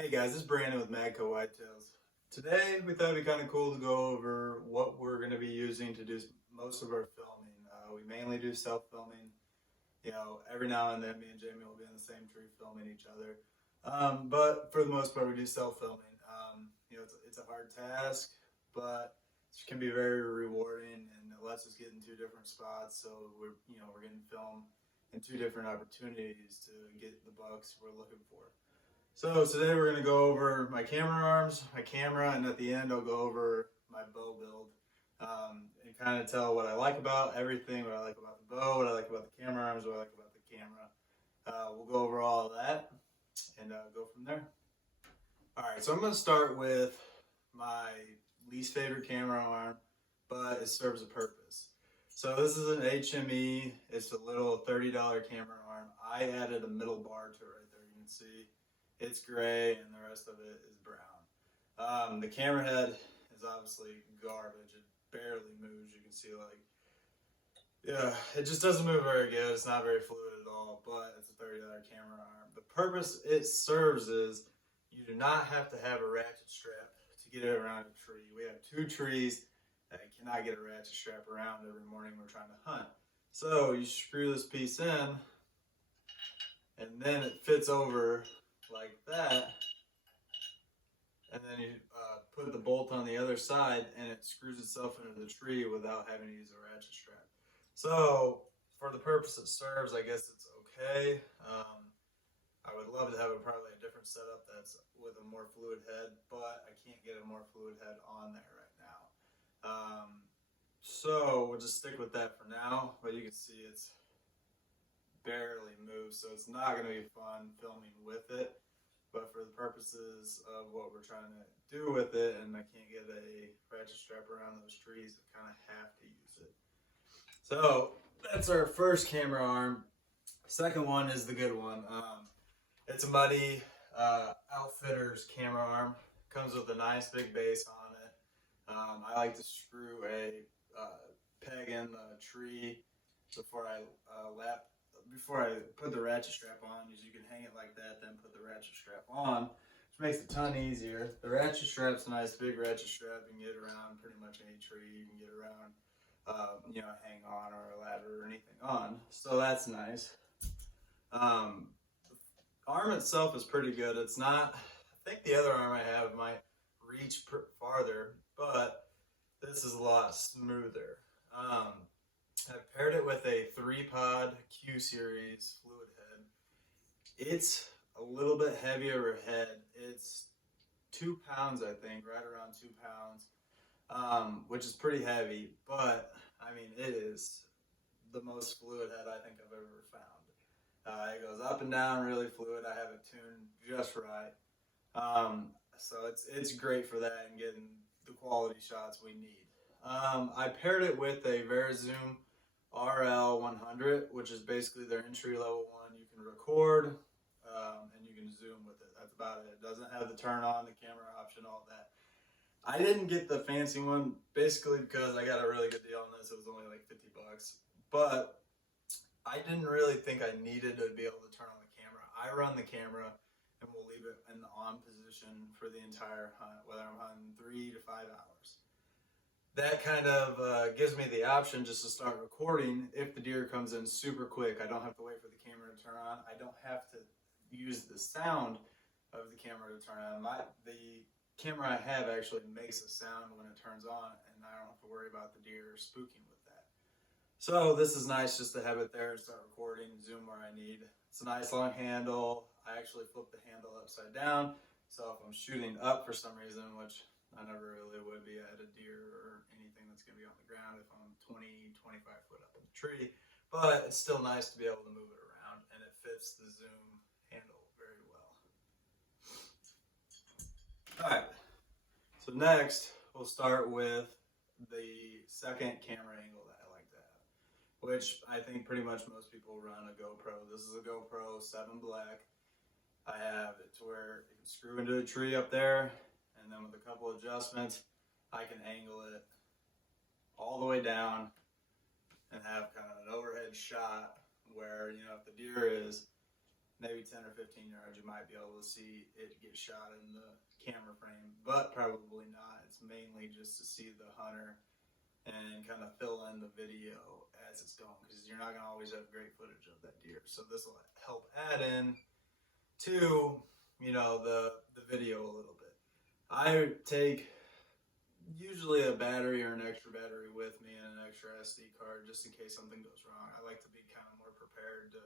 Hey guys, this is Brandon with Magco Whitetails. Today we thought it'd be kind of cool to go over what we're going to be using to do most of our filming. We mainly do self-filming. Every now and then me and Jamie will be in the same tree filming each other. But for the most part we do self-filming. It's a hard task, but it can be very rewarding and it lets us get in two different spots. So we're getting film in two different opportunities to get the bucks we're looking for. So today we're going to go over my camera arms, my camera, and at the end I'll go over my bow build and kind of tell what I like about everything, what I like about the bow, what I like about the camera arms, what I like about the camera. We'll go over all of that and go from there. Alright, so I'm going to start with my least favorite camera arm, but it serves a purpose. So this is an HME, it's a little $30 camera arm. I added a middle bar to it right there, you can see. It's gray and the rest of it is brown. The camera head is obviously garbage. It barely moves. You can see it just doesn't move very good. It's not very fluid at all, but it's a $30 camera arm. The purpose it serves is you do not have to have a ratchet strap to get it around a tree. We have two trees that cannot get a ratchet strap around every morning we're trying to hunt. So you screw this piece in and then it fits over like that, and then you put the bolt on the other side and it screws itself into the tree without having to use a ratchet strap. So for the purpose it serves, I guess it's okay. I would love to have probably a different setup that's with a more fluid head, but I can't get a more fluid head on there right now. So we'll just stick with that for now, but you can see it's barely moves, so it's not going to be fun filming with it, but for the purposes of what we're trying to do with it, and I can't get a ratchet strap around those trees, I kind of have to use it. So that's our first camera arm. Second one is the good one. It's a Muddy Outfitters camera arm. Comes with a nice big base on it. I like to screw a peg in the tree before I put the ratchet strap on. You can hang it like that, then put the ratchet strap on, which makes it a ton easier. The ratchet strap's a nice big ratchet strap. You can get around pretty much any tree. You can get around, hang on or a ladder or anything on. So that's nice. The arm itself is pretty good. It's not, I think the other arm I have might reach farther, but this is a lot smoother. I've paired it with a 3-pod Q series fluid head. It's a little bit heavier head. It's 2 pounds, I think, right around 2 pounds, which is pretty heavy, but I mean, it is the most fluid head I think I've ever found. It goes up and down really fluid. I have it tuned just right. So it's great for that and getting the quality shots we need. I paired it with a Verizoom RL100, which is basically their entry-level one. You can record and you can zoom with it. That's about it. It doesn't have the turn on, the camera option, all that. I didn't get the fancy one basically because I got a really good deal on this. It was only like 50 bucks. But I didn't really think I needed to be able to turn on the camera. I run the camera and we'll leave it in the on position for the entire hunt, whether I'm hunting 3 to 5 hours. That kind of gives me the option just to start recording if the deer comes in super quick. I don't have to wait for the camera to turn on. I don't have to use the sound of the camera to turn on. The camera I have actually makes a sound when it turns on, and I don't have to worry about the deer spooking with that. So this is nice just to have it there and start recording, zoom where I need. It's a nice long handle. I actually flip the handle upside down, so if I'm shooting up for some reason, which I never really would be at a deer or anything that's going to be on the ground if I'm 20, 25 foot up in the tree. But it's still nice to be able to move it around, and it fits the zoom handle very well. Alright, so next we'll start with the second camera angle that I like to have, which I think pretty much most people run a GoPro. This is a GoPro 7 Black. I have it to where you can screw into a tree up there, and then with a couple adjustments, I can angle it all the way down and have kind of an overhead shot where, if the deer is maybe 10 or 15 yards, you might be able to see it get get shot in the camera frame, but probably not. It's mainly just to see the hunter and kind of fill in the video as it's going, because you're not going to always have great footage of that deer. So this will help add in to, you know, the video a little bit. I take usually a battery or an extra battery with me and an extra SD card just in case something goes wrong. I like to be kind of more prepared to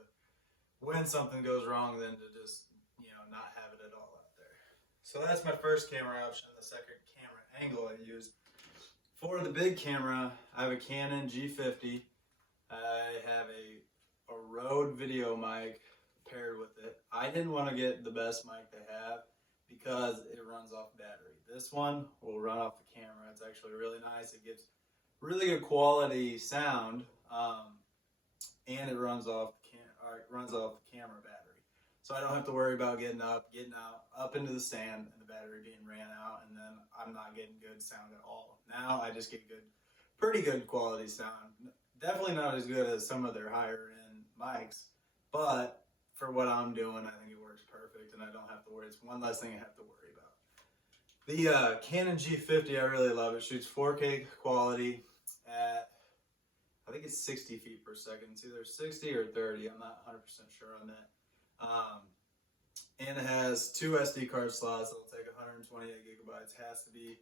when something goes wrong than to just, you know, not have it at all out there. So that's my first camera option. The second camera angle I used. For the big camera, I have a Canon G50. I have a Rode video mic paired with it. I didn't want to get the best mic they have because it runs off battery. This one will run off the camera. It's actually really nice. It gives really good quality sound, and it runs off the camera battery. So I don't have to worry about getting out into the sand, and the battery being ran out, and then I'm not getting good sound at all. Now I just get pretty good quality sound. Definitely not as good as some of their higher end mics, but for what I'm doing, I think it works perfect, and I don't have to worry. It's one less thing I have to worry about. The Canon G50, I really love it. Shoots 4K quality at, I think it's 60 feet per second. It's either 60 or 30. I'm not 100% sure on that. And it has 2 SD card slots. It'll take 128 gigabytes. It has to be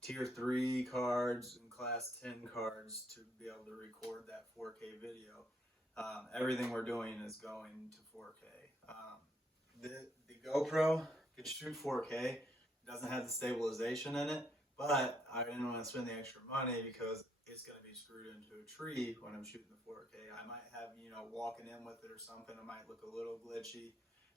tier 3 cards and class 10 cards to be able to record that 4K video. Everything we're doing is going to 4K. The GoPro can shoot 4K. It doesn't have the stabilization in it, but I didn't want to spend the extra money because it's going to be screwed into a tree when I'm shooting the 4K. I might have, you know, walking in with it or something. It might look a little glitchy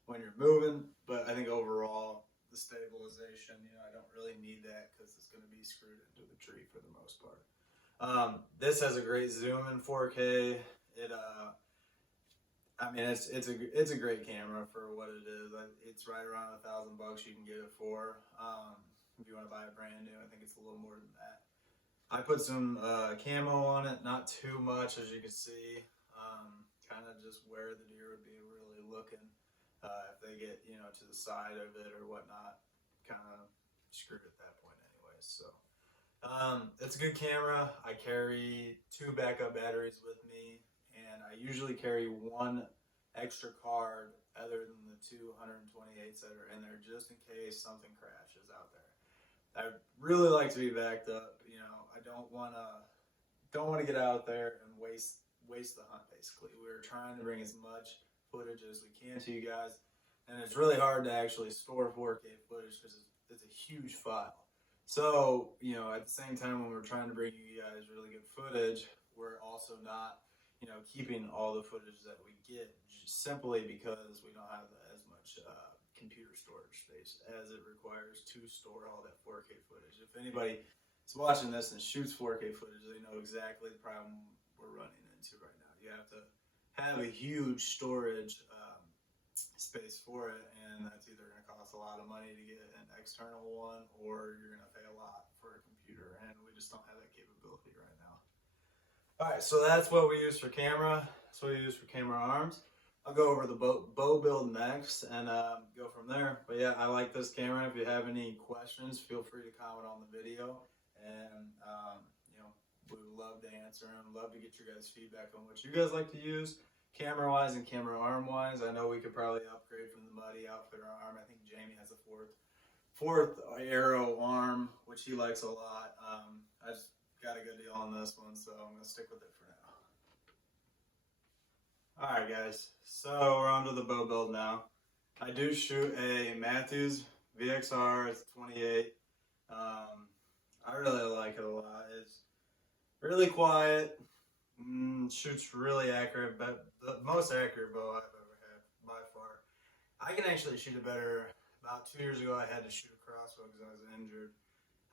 when you're moving, but I think overall the stabilization, you know, I don't really need that because it's going to be screwed into the tree for the most part. This has a great zoom in 4K. I mean, it's a great camera for what it is. It's right around $1,000 you can get it for. If you want to buy it brand new, I think it's a little more than that. I put some camo on it, not too much as you can see. Kind of just where the deer would be really looking. If they get, you know, to the side of it or whatnot, kind of screwed at that point anyways. So it's a good camera. I carry 2 backup batteries with me, and I usually carry 1 extra card other than the 228s that are in there just in case something crashes out there. I really like to be backed up. You know, I don't want to get out there and waste the hunt. Basically, we're trying to bring as much footage as we can to you guys, and it's really hard to actually store 4K footage because it's a huge file. So, you know, at the same time when we're trying to bring you guys really good footage, we're also not, you know, keeping all the footage that we get just simply because we don't have as much computer storage space as it requires to store all that 4K footage. If anybody is watching this and shoots 4K footage, they know exactly the problem we're running into right now. You have to have a huge storage space for it, and that's either going to cost a lot of money to get an external one, or you're going to pay a lot for a computer, and we just don't have that capability right now. Alright, so that's what we use for camera. That's what we use for camera arms. I'll go over the bow build next and go from there. But yeah, I like this camera. If you have any questions, feel free to comment on the video, and you know, we would love to answer them. Love to get your guys' feedback on what you guys like to use, camera wise and camera arm wise. I know we could probably upgrade from the Muddy Outfitter arm. I think Jamie has a fourth arrow arm, which he likes a lot. I just got a good deal on this one, so I'm gonna stick with it for now. Alright guys, so we're on to the bow build now. I do shoot a Mathews VXR, it's 28. I really like it a lot. It's really quiet, shoots really accurate, but the most accurate bow I've ever had by far. I can actually shoot it better. About 2 years ago I had to shoot a crossbow because I was injured.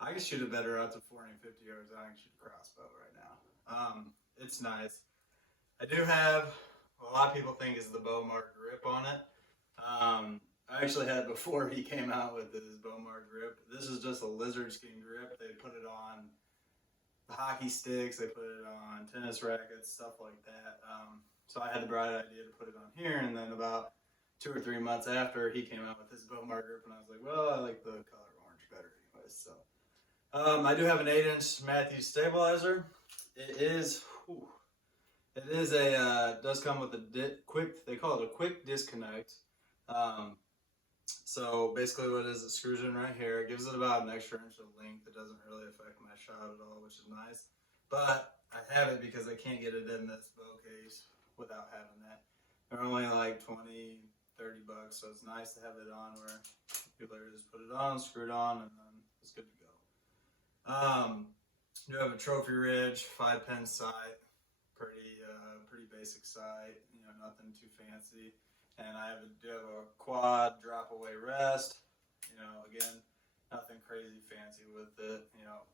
I can shoot it better out to 450 yards than I can shoot a crossbow right now. It's nice. I do have, a lot of people think is the Bowmark grip on it. I actually had before he came out with his Bowmark grip. This is just a lizard skin grip. They put it on the hockey sticks, they put it on tennis rackets, stuff like that. So I had the bright idea to put it on here, and then about 2 or 3 months after, he came out with his bow marker, and I was like, well, I like the color orange better anyways. So I do have an 8-inch Mathews stabilizer. It is does come with a quick, they call it a quick disconnect. So basically what it is, it screws in right here. It gives it about an extra inch of length. It doesn't really affect my shot at all, which is nice. But I have it because I can't get it in this bow case without having that. They're only like 20, 30 bucks, so it's nice to have it on where you literally just put it on, screw it on, and then it's good to go. You have a trophy ridge, 5-pin sight, pretty basic sight, you know, nothing too fancy. And I do have a quad drop away rest, you know, again, nothing crazy fancy with it. You know,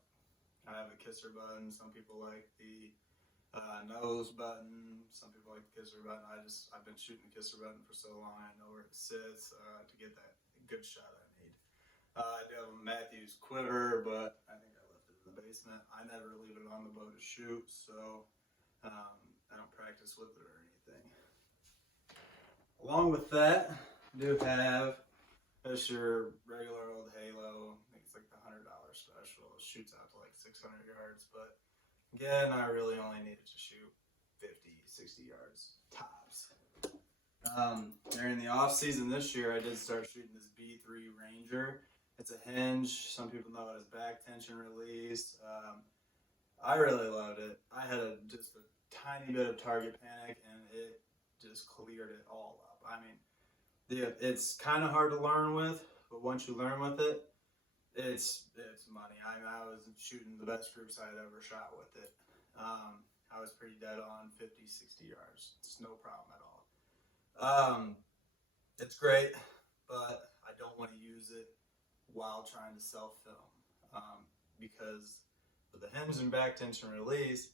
I have a kisser button. Some people like the nose button. Some people like the kisser button. I've been shooting the kisser button for so long, I know where it sits to get that good shot I need. I do have a Mathews quiver, but I think I left it in the basement. I never leave it on the bow to shoot, so I don't practice with it or anything. Along with that, I do have just your regular old Halo. I think it's like the $100 special. It shoots out to like 600 yards, but again, I really only needed to shoot 50, 60 yards tops. During the off season this year, I did start shooting this B3 Ranger. It's a hinge. Some people know it as back tension release. I really loved it. I had just a tiny bit of target panic, and it just cleared it all up. I mean, it's kind of hard to learn with, but once you learn with it, it's money. I was shooting the best groups I had ever shot with it. I was pretty dead on 50, 60 yards. It's no problem at all. It's great, but I don't want to use it while trying to self-film because with the hinge and back tension release,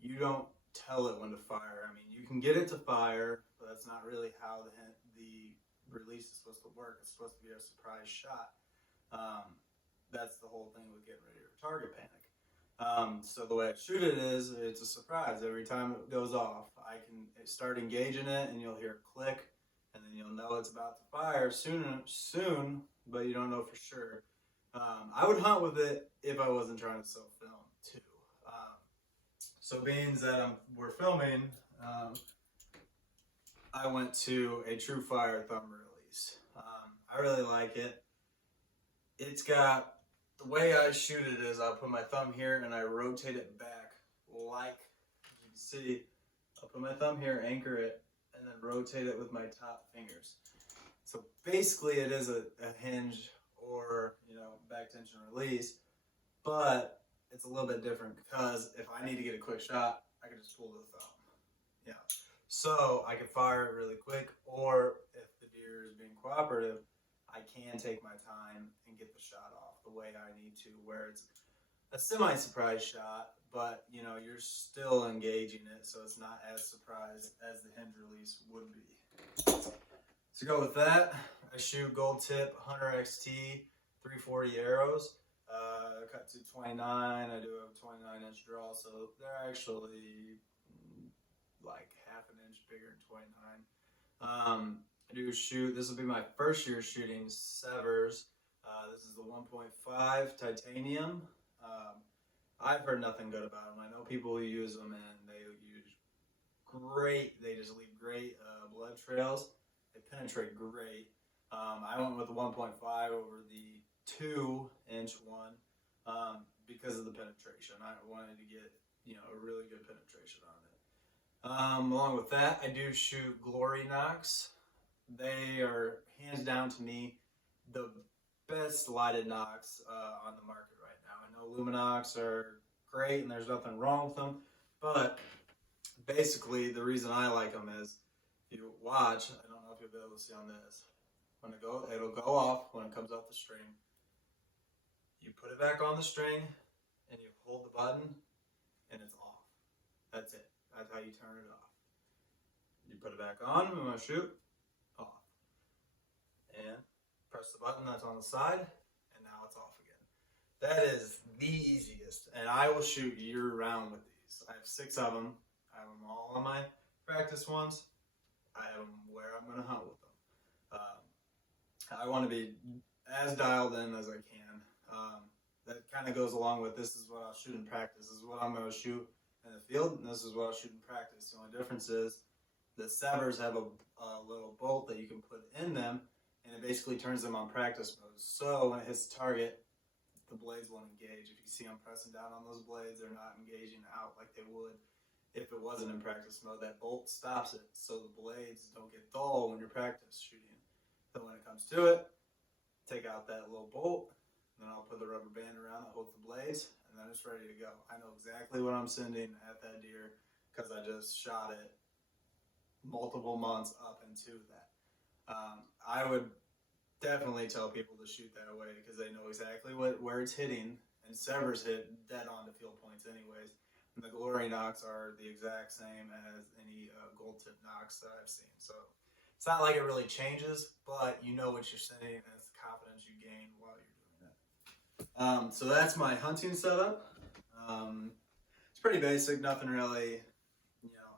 you don't tell it when to fire. I mean, you can get it to fire, but that's not really how the release is supposed to work. It's supposed to be a surprise shot. That's the whole thing with getting rid of your target panic. So the way I shoot it is, it's a surprise. Every time it goes off, I can start engaging it, and you'll hear a click, and then you'll know it's about to fire soon, but you don't know for sure. I would hunt with it if I wasn't trying to self-film too. So being that we're filming, I went to a True Fire thumb release. I really like it. It's got, the way I shoot it is I'll put my thumb here and I rotate it back like, you can see, I'll put my thumb here, anchor it, and then rotate it with my top fingers. So basically it is a hinge or, you know, back tension release, but it's a little bit different because if I need to get a quick shot, I can just pull the thumb. Yeah. So I can fire it really quick, or if the deer is being cooperative, I can take my time and get the shot off the way I need to, where it's a semi-surprise shot, but you know, you're still engaging it, so it's not as surprised as the hinge release would be. To go with that, I shoot gold tip Hunter XT 340 arrows. Cut to 29. I do have a 29-inch draw, so they're actually like half an inch bigger than 29. I do shoot, this will be my first year shooting Sevrs. This is the 1.5 titanium. I've heard nothing good about them. I know people who use them and they use great, they just leave great blood trails. They penetrate great. I went with the 1.5 over the 2-inch one because of the penetration. I wanted to get, you know, a really good penetration on it. Along with that, I do shoot Glory Nocks. They are hands down to me the best lighted nocks on the market right now. I know Luminox are great and there's nothing wrong with them, but basically the reason I like them is, if you watch, I don't know if you'll be able to see on this, when it'll go off when it comes off the string. You put it back on the string and you hold the button and it's off. That's it. That's how you turn it off. You put it back on, I'm going to shoot, off. And press the button that's on the side, and now it's off again. That is the easiest, and I will shoot year round with these. I have 6 of them. I have them all on my practice ones. I have them where I'm going to hunt with them. I want to be as dialed in as I can. That kind of goes along with this is what I'll shoot in practice. This is what I'm going to shoot in the field, and this is what I'll shoot in practice. The only difference is the Sevrs have a little bolt that you can put in them, and it basically turns them on practice mode. So when it hits the target, the blades won't engage. If you see them pressing down on those blades, they're not engaging out like they would if it wasn't in practice mode. That bolt stops it, so the blades don't get dull when you're practice shooting. So when it comes to it, take out that little bolt, then I'll put the rubber band around that holds the blades, and then it's ready to go. I know exactly what I'm sending at that deer because I just shot it multiple months up into that. I would definitely tell people to shoot that way because they know exactly where it's hitting, and Sevr's hit dead on to field points anyways. And the glory knocks are the exact same as any gold tip knocks that I've seen. So it's not like it really changes, but you know what you're sending, and it's the confidence you gain while you're doing it. So that's my hunting setup. It's pretty basic, nothing really,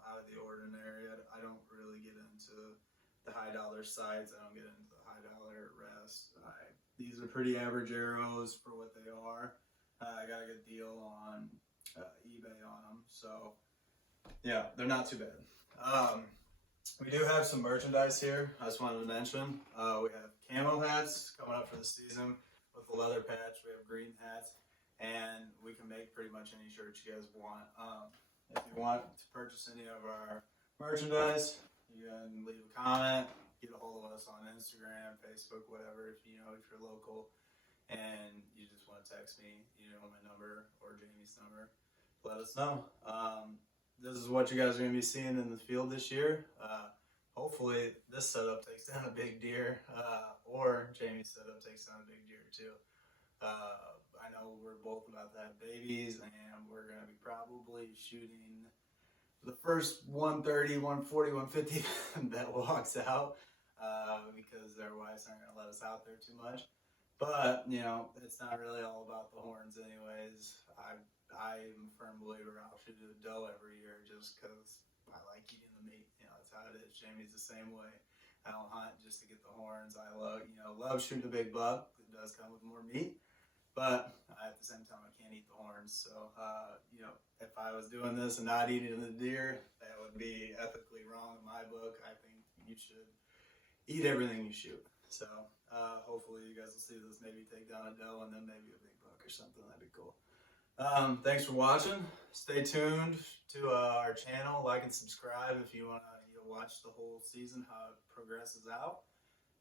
out of the ordinary. I don't really get into the high dollar sights. I don't get into the high dollar rests. These are pretty average arrows for what they are. I got a good deal on eBay on them, so yeah, they're not too bad. We do have some merchandise here. I just wanted to mention we have camo hats coming up for the season with the leather patch. We have green hats, and we can make pretty much any shirt you guys want. If you want to purchase any of our merchandise, you can leave a comment, get a hold of us on Instagram, Facebook, whatever. If you're local and you just want to text me, my number or Jamie's number, let us know. This is what you guys are going to be seeing in the field this year. Hopefully this setup takes down a big deer, or Jamie's setup takes down a big deer too. I know we're both about to have babies, and we're going to be probably shooting the first 130, 140, 150 that walks out, because their wives aren't going to let us out there too much. But, it's not really all about the horns anyways. I'm a firm believer I'll shoot a doe every year just because I like eating the meat. That's how it is. Jamie's the same way. I don't hunt just to get the horns. I love shooting a big buck. It does come with more meat, but at the same time, I can't eat the horns. So, if I was doing this and not eating the deer, that would be ethically wrong in my book. I think you should eat everything you shoot. So, hopefully you guys will see this maybe take down a doe and then maybe a big buck or something. That'd be cool. Thanks for watching. Stay tuned to our channel. Like and subscribe if you want to watch the whole season, how it progresses out.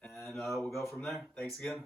And we'll go from there. Thanks again.